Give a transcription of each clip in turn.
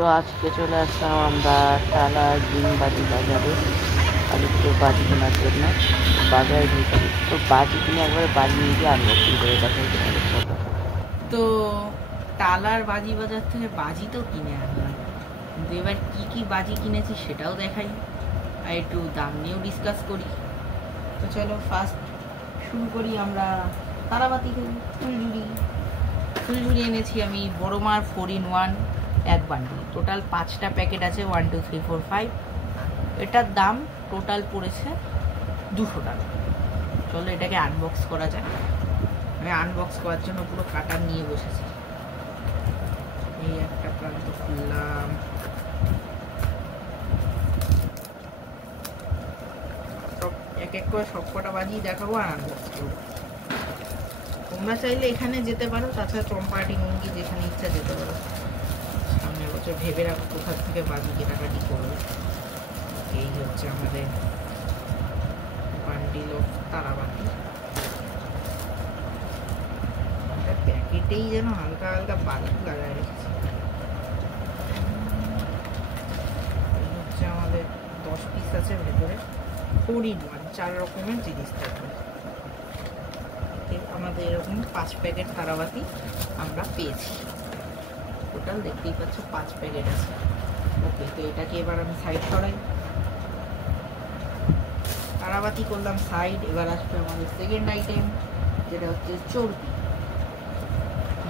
তো আজকে চলে আসলাম আমরা টালা ডিমবাজি বাজারে আলুগুলো বাজি কেনার জন্য বাজারে ঢুকছি। তো বাজি কিনে একবারে বাজি নিয়ে গিয়ে আনবক্সিং করে দেখাই তোমাদের সাথে। তো টালার বাজি বাজার থেকে বাজি তো কিনে আনলাম, কিন্তু এবার কি কি বাজি কিনেছি সেটাও দেখাই আর একটু দাম নিয়েও ডিসকাস করি। তো চলো ফার্স্ট শুরু করি আমরা তারাবাতি থেকে। ফুলঝুরি এনেছি আমি বড় মার 4-in-1 এক বান্ডিল, টোটাল 5টা প্যাকেট আছে 1 2 3 4 5। এটার দাম টোটাল পড়েছে 200 টাকা। চলো এটাকে আনবক্স করা যায়। আমি আনবক্স করার জন্য পুরো কাটার নিয়ে বসেছি। এই একটা প্রান্ত খুললাম, সব এক এক করে সব কটা বাজি দেখাবো আর আনবক্স করবো। তোমরা চাইলে এখানে যেতে পারো, তাছাড়া চম্পাহাটি মুঙ্গি যেখানে ইচ্ছা যেতে পারো। সামনের বছর ভেবে রাখো কোথা থেকে বাজি কেনাকাটি করবে। এই হচ্ছে আমাদের বান্ডিল অফ তারাবাতি। প্যাকেটেই যেন হালকা হালকা বাজি লাগায় রেখেছে। এই হচ্ছে আমাদের 10 পিস আছে ভেতরে, 4-in-1 4 রকমের জিনিস থাকবে। আমাদের এরকম 5 প্যাকেট তারাবাতি আমরা পেয়েছি। টোটাল দেখতেই পাচ্ছ 5 প্যাকেট আছে। ওকে, তো এটাকে এবার আমি সাইড করাই। তারাবাতি করলাম সাইড। এবার আসবে আমাদের সেকেন্ড আইটেম, যেটা হচ্ছে চরকি,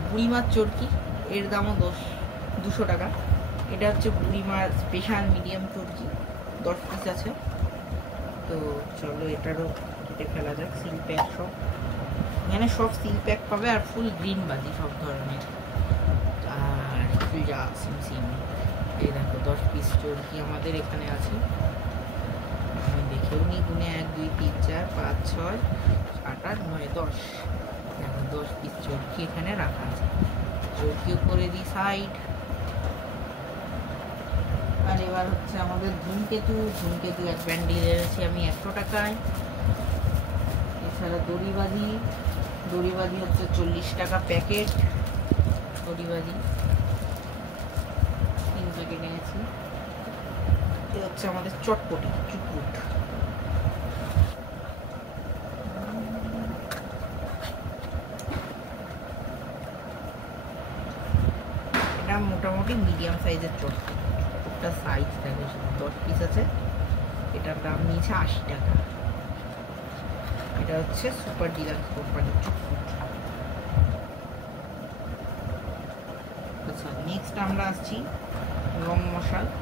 বুড়িমার চরকি। এর দামও 200 টাকা। এটা হচ্ছে বুড়িমার স্পেশাল মিডিয়াম চরকি, 10 পিস আছে। তো চলো এটারও কেটে ফেলা যাক। সিল প্যাক সব, এখানে সব সিল প্যাক পাবে আর ফুল গ্রিন বাজি সব ধরনের। আর যা সিম এই দেখো 10 পিস চরকি আমাদের এখানে আছে। আমি দেখেও নি গুনে 1 2 3 4 5 6 7 8 9 10। দেখো 10 পিস চরকি এখানে রাখা আছে। চরকিও করে দিই সাইড। আর এবার হচ্ছে আমাদের ধূমকেতু এক ব্যান্ডিল এনেছি আমি 100 টাকায়। এছাড়া দড়িবাজি হচ্ছে 40 টাকা প্যাকেট। দড়িবাজি 3 প্যাকেট এনেছি। এ হচ্ছে আমাদের চটপটি চুটপুট। এটা মোটামুটি মিডিয়াম সাইজের চটপটটা সাইজ থাকে, 10 পিস আছে। এটার দাম নিয়েছে 80 টাকা। এটা হচ্ছে সুপার ডিলাক্স কোম্পানির চুটপুট। আচ্ছা, নেক্সট আমরা আসছি রং মশালটা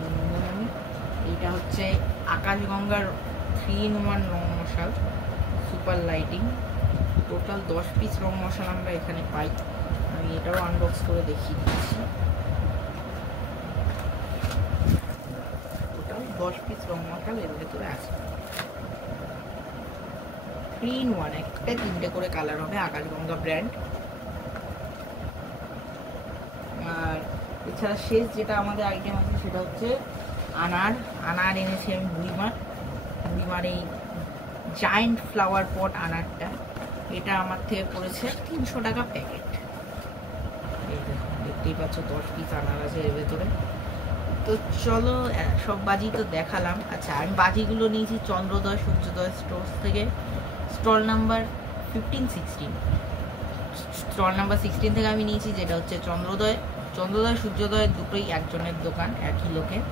নিয়ে আমি। এইটা হচ্ছে আকাশগঙ্গার 3-in-1 রং মশাল সুপার লাইটিং। টোটাল 10 পিস রং মশাল আমরা এখানে পাই। আমি এটাও আনবক্স করে দেখিয়ে দিচ্ছি। টোটাল 10 পিস রং মশাল এর ভেতরে আছে। 3-in-1, একটা 3টে করে কালার হবে, আকাশগঙ্গা ব্র্যান্ড। আর এছাড়া শেষ যেটা আমাদের আইটেম আছে সেটা হচ্ছে আনার এনেছি আমি বুড়িমার এই জায়েন্ট ফ্লাওয়ার পট আনারটা। এটা আমার থেকে পড়েছে 300 টাকা প্যাকেট। এই দেখতেই পাচ্ছ 10 পিস আনার আছে এর ভেতরে। তো চলো সব বাজি তো দেখালাম। আচ্ছা, আমি বাজিগুলো নিয়েছি চন্দ্রোদয় সূর্যোদয় স্টোর্স থেকে, স্টল নাম্বার 15-16। স্টল নাম্বার 16 থেকে আমি নিয়েছি, যেটা হচ্ছে চন্দ্রোদয় সূর্যোদয় দুটোই একজনের দোকান, একই লোকের।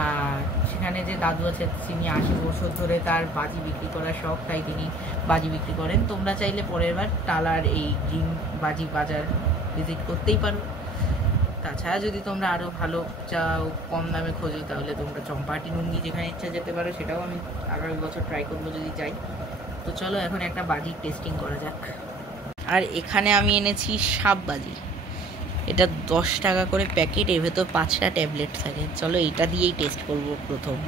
আর সেখানে যে দাদু আছে তিনি 80 বছর ধরে তার বাজি বিক্রি করার শখ, তাই তিনি বাজি বিক্রি করেন। তোমরা চাইলে পরের বার টালার এই গ্রিন বাজি বাজার ভিজিট করতেই পারো। তাছাড়া যদি তোমরা আরও ভালো চাও, কম দামে খোঁজো, তাহলে তোমরা চম্পাহাটি নুঙ্গি যেখানে ইচ্ছা যেতে পারো। সেটাও আমি আগামী বছর ট্রাই করবো যদি যাই। তো চলো এখন একটা বাজি টেস্টিং করা যাক। আর এখানে আমি এনেছি সাপ বাজি। এটা 10 টাকা করে প্যাকেট, এর ভেতর 5টা ট্যাবলেট থাকে। চলো এইটা দিয়েই টেস্ট করবো প্রথম।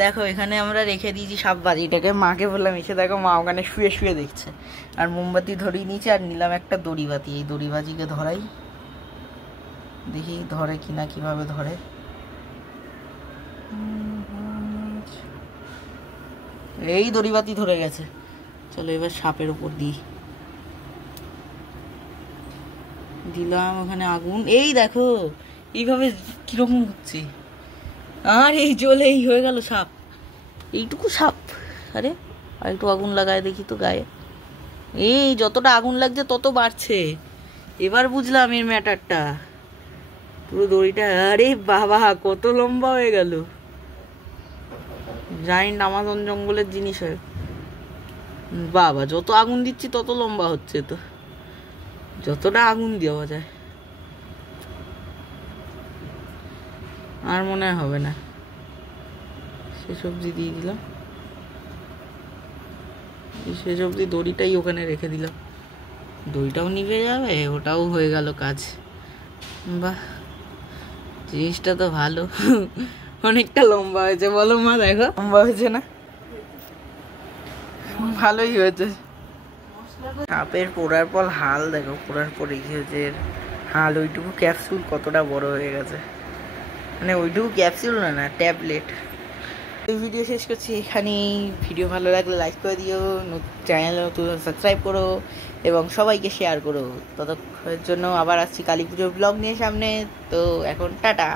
দেখো এখানে আমরা রেখে দিয়েছি সাপ বাজিটাকে। মাকে বললাম এসে দেখো, মা ওখানে শুয়ে শুয়ে দেখছে। আর মোমবাতি ধরিয়ে নিয়েছি, আর নিলাম একটা দড়িবাতি। এই দড়িবাজিকে ধরাই, দেখি ধরে কিনা, কিভাবে ধরে। এই দড়িবাতি ধরে গেছে। চলো এবার সাপের উপর দিই। দিলাম ওখানে আগুন। এই দেখো এইভাবে কিরকম হচ্ছে, আর এই জ্বলে এই হয়ে গেল সাপ, এইটুকু সাপ। আরে আর একটু আগুন লাগায় দেখি তো গায়ে। এই যতটা আগুন লাগছে তত বাড়ছে, এবার বুঝলাম এর ম্যাটারটা। পুরো দড়িটা, আরে বাবা কত লম্বা হয়ে গেল। জায়েন্ট আমাজন জঙ্গলের জিনিস হয় বাবা, যত আগুন দিচ্ছি তত লম্বা হচ্ছে তো, যতটা আগুন দেওয়া যায়। আর মনে হয় হবে না, সে সবজি দিয়ে দিলাম, সে সবজি দড়িটাই ওখানে রেখে দিলাম, দড়িটাও নিভে যাবে, ওটাও হয়ে গেল কাজ। বাহ, জিনিসটা তো ভালো। অনেকটা লম্বা হয়েছে বলো মা, দেখো লম্বা হয়েছে না, ভালোই হয়েছে। সাপের পোড়ার পর হাল দেখো, পোড়ার পর কি হয়েছে হাল, ওইটুকু ক্যাপসুল কতটা বড় হয়ে গেছে, মানে ওইটুকু ক্যাপসুল না ট্যাবলেট। এই ভিডিও শেষ করছি এখানেই। ভিডিও ভালো লাগলে লাইক করে দিও, চ্যানেল নতুন সাবস্ক্রাইব করো এবং সবাইকে শেয়ার করো। ততক্ষণের জন্য আবার আসছি কালী পুজোর ব্লগ নিয়ে সামনে। তো এখন টাটা।